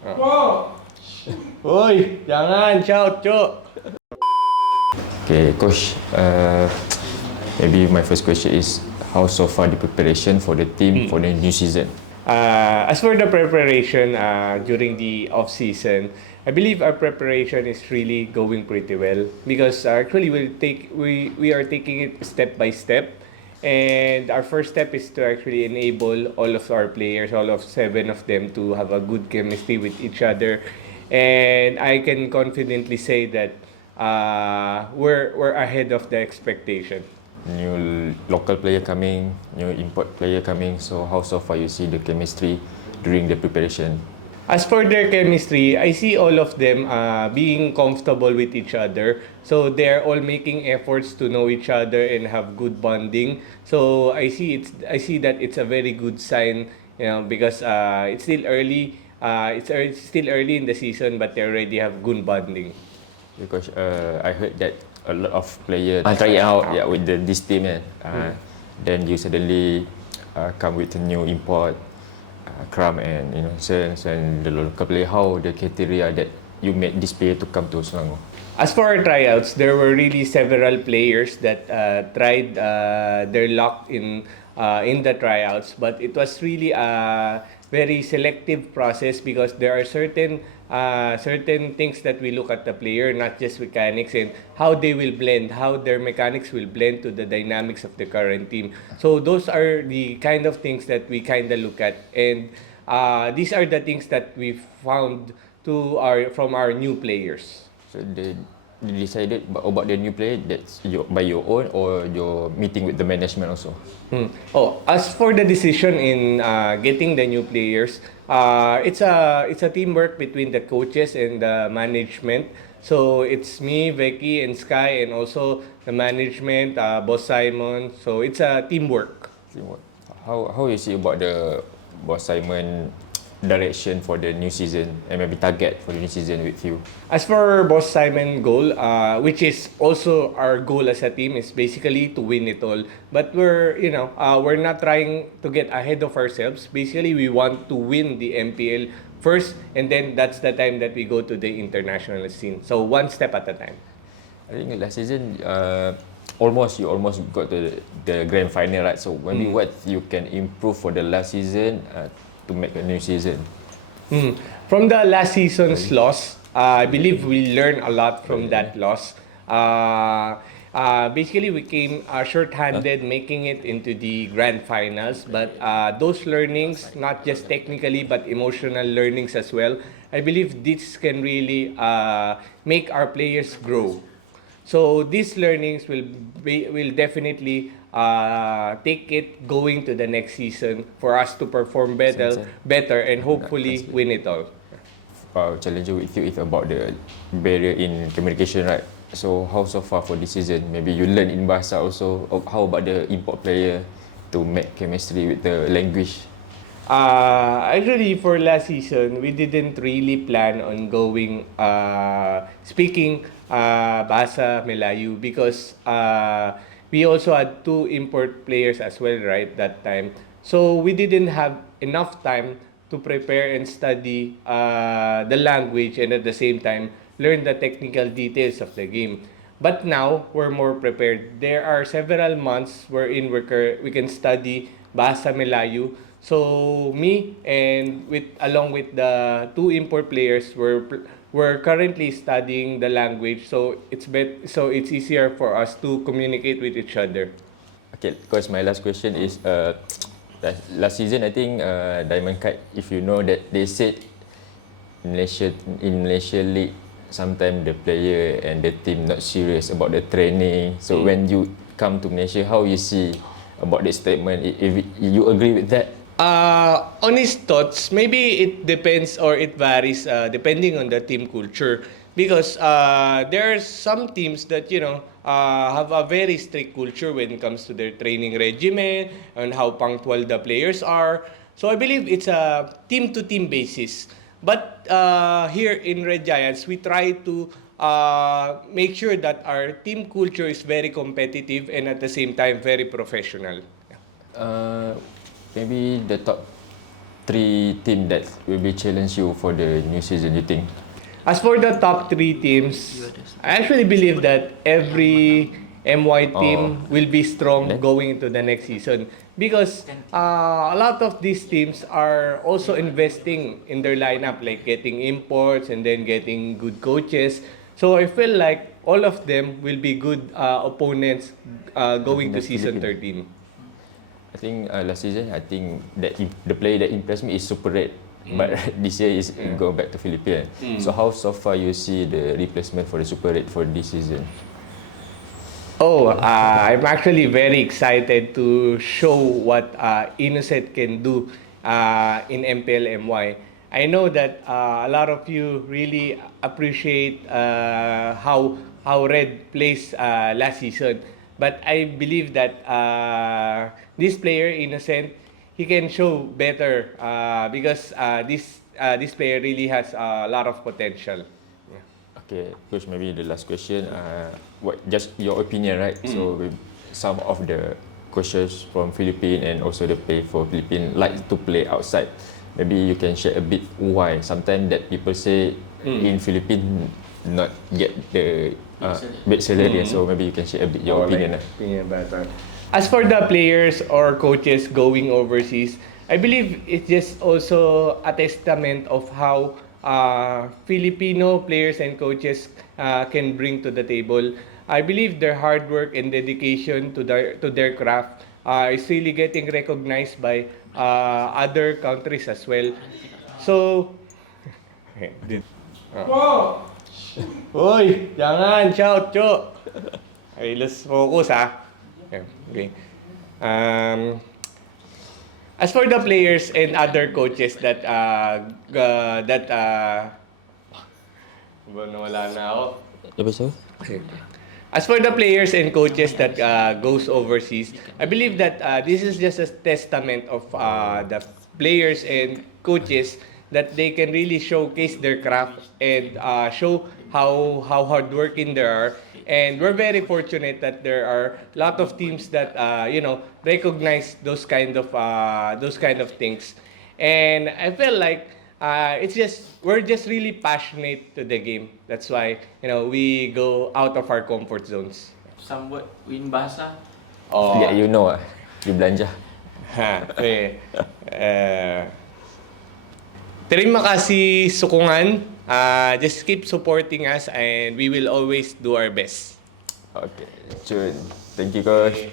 Wow! Uy, jangan shout, Cuk. Okay, coach. Maybe my first question is how so far the preparation for the team for the new season. As for the preparation during the off season, I believe our preparation is really going pretty well because actually we are taking it step by step, and our first step is to actually enable all of our players, all of 7 of them, to have a good chemistry with each other, and I can confidently say that we're ahead of the expectation. New local player coming, new import player coming. So how so far you see the chemistry during the preparation? As for their chemistry, I see all of them being comfortable with each other. So they're all making efforts to know each other and have good bonding. So I see that it's a very good sign, because it's still early. It's still early in the season, but they already have good bonding. Because I heard that a lot of players try out with this team, then you suddenly come with a new import, Kram and Sens and the local player. How the criteria that you made this player to come to Selangor? As for our tryouts, there were really several players that tried their luck in the tryouts, but it was really a very selective process because there are certain things that we look at the player, not just mechanics, and how they will blend, how their mechanics will blend to the dynamics of the current team. So those are the kind of things that we kind of look at, and these are the things that we found from our new players. So they decided about the new player that's by your own or your meeting with the management also? Oh, as for the decision in getting the new players, it's a teamwork between the coaches and the management. So it's me, Becky, and Sky, and also the management, Boss Simon. So it's a teamwork. How you see about the Boss Simon direction for the new season and maybe target for the new season with you? As for Boss Simon goal, which is also our goal as a team, is basically to win it all. But we're not trying to get ahead of ourselves. Basically, we want to win the MPL first, and then that's the time that we go to the international scene. So one step at a time. I think last season, you almost got to the grand final, right? So maybe what you can improve for the last season to make a new season? From the last season's loss, I believe we learned a lot from that loss. Basically, we came short-handed, making it into the grand finals. But those learnings, not just technically but emotional learnings as well, I believe this can really make our players grow. So these learnings will definitely take it going to the next season for us to perform better and hopefully win it all. Challenge with you is about the barrier in communication, right? So how so far for this season? Maybe you learn in Bahasa also. How about the import player to make chemistry with the language? Actually, for last season, we didn't really plan on going speaking Bahasa Melayu because we also had 2 import players as well, right, that time. So we didn't have enough time to prepare and study the language and at the same time learn the technical details of the game. But now we're more prepared. There are several months wherein we can study Bahasa Melayu. So me and along with the 2 import players, we're currently studying the language. So it's easier for us to communicate with each other. Okay, because my last question is last season I think Diamond Kite, if you know that they said in Malaysia League, sometimes the player and the team not serious about the training. So when you come to Malaysia, how you see about the statement? If you agree with that? Honest thoughts, maybe it depends or it varies depending on the team culture. Because there are some teams that, have a very strict culture when it comes to their training regimen and how punctual the players are. So I believe it's a team-to-team basis. But here in Red Giants, we try to make sure that our team culture is very competitive and at the same time very professional. Uh, Maybe the top 3 team that will be challenge you for the new season, you think? As for the top 3 teams, I actually believe that every MY team will be strong going into the next season because a lot of these teams are also investing in their lineup, like getting imports and then getting good coaches. So I feel like all of them will be good opponents going to the season Philippines. 13. I think last season, I think that the player that impressed me is Super Red. But this year is go back to Philippines. So how so far you see the replacement for the Super Red for this season? Oh, I'm actually very excited to show what Innocent can do in MPL MY. I know that a lot of you really appreciate how Red plays last season, but I believe that this player Innocent, he can show better because this player really has a lot of potential. Okay, coach, maybe the last question. What just your opinion, right? So with some of the coaches from Philippines and also the play for Philippines like to play outside. Maybe you can share a bit why. Sometimes that people say in Philippines not get the big salary. So maybe you can share a bit your opinion. Opinion about that. As for the players or coaches going overseas, I believe it's just also a testament of how Filipino players and coaches can bring to the table. I believe their hard work and dedication to their craft is really getting recognized by other countries as well. So, Uy, jangan, shout, Cho. Okay, let's focus, ha. Okay. Um, as for the players and other coaches that nawala na ako. Apa so? Okay. As for the players and coaches that goes overseas, I believe that this is just a testament of the players and coaches that they can really showcase their craft and show how hardworking they are. And we're very fortunate that there are a lot of teams that recognize those kind of things. And I feel like it's just we're just really passionate to the game. That's why we go out of our comfort zones. Somewhat in bahasa. Oh, Yeah, you know you belanja. eh, terima kasih sukungan. Just keep supporting us and we will always do our best. Okay, Chun. Thank you, coach.